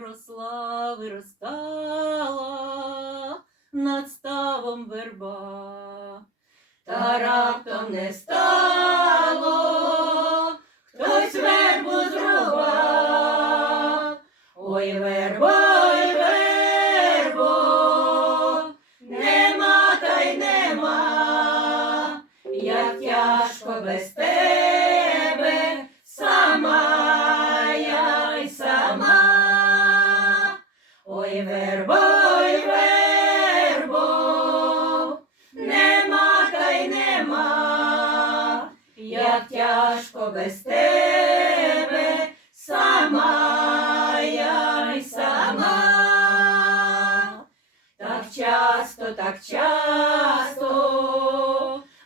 Росла, виростала над ставом верба, та раптом не стало, хтось вербу зрубав. Ой, вербо, нема та й нема, як тяжко без тебе, сама я й сама. Ой, вербо, нема та й нема, як тяжко без тебе, сама я й сама. Так часто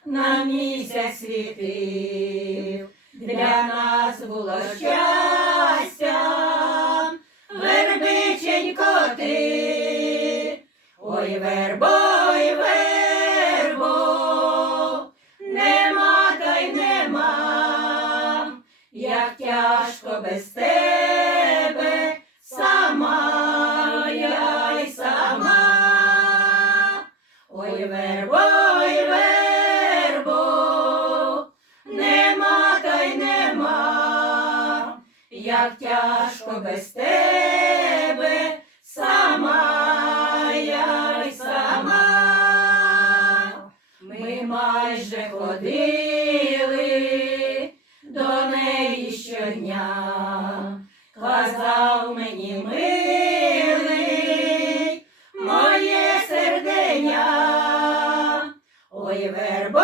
на місяць світив, для нас було щастя, вербиченько ти. Ой, вербо, нема та й нема, як тяжко без тебе, сама я й сама. Ой, вербо, нема та й нема, як тяжко без тебе, сама я й сама. Ми майже ходили до неї щодня, казав мені милий моє серденя. Ой, вербо,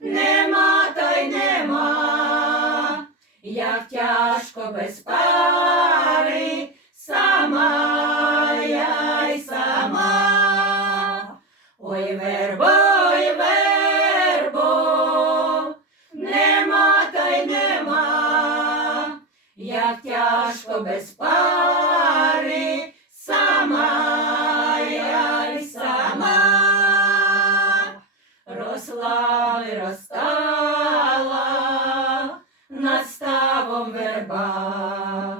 нема та й нема, як тяжко без пари, сама я й сама. Ой, вербо, нема та й нема, як тяжко без пари, сама я й сама. Росла, виростала над ставом верба,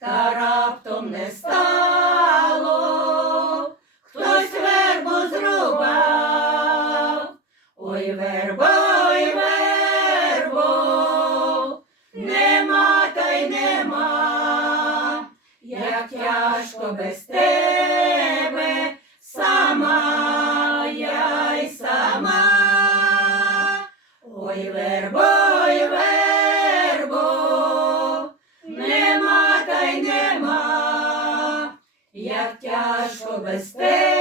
та раптом не стало, хтось вербу зрубав. Ой, вербо, нема та й нема, як тяжко без тебе, сама я й сама. Ой, вербо, нема та й нема, як тяжко без тебе.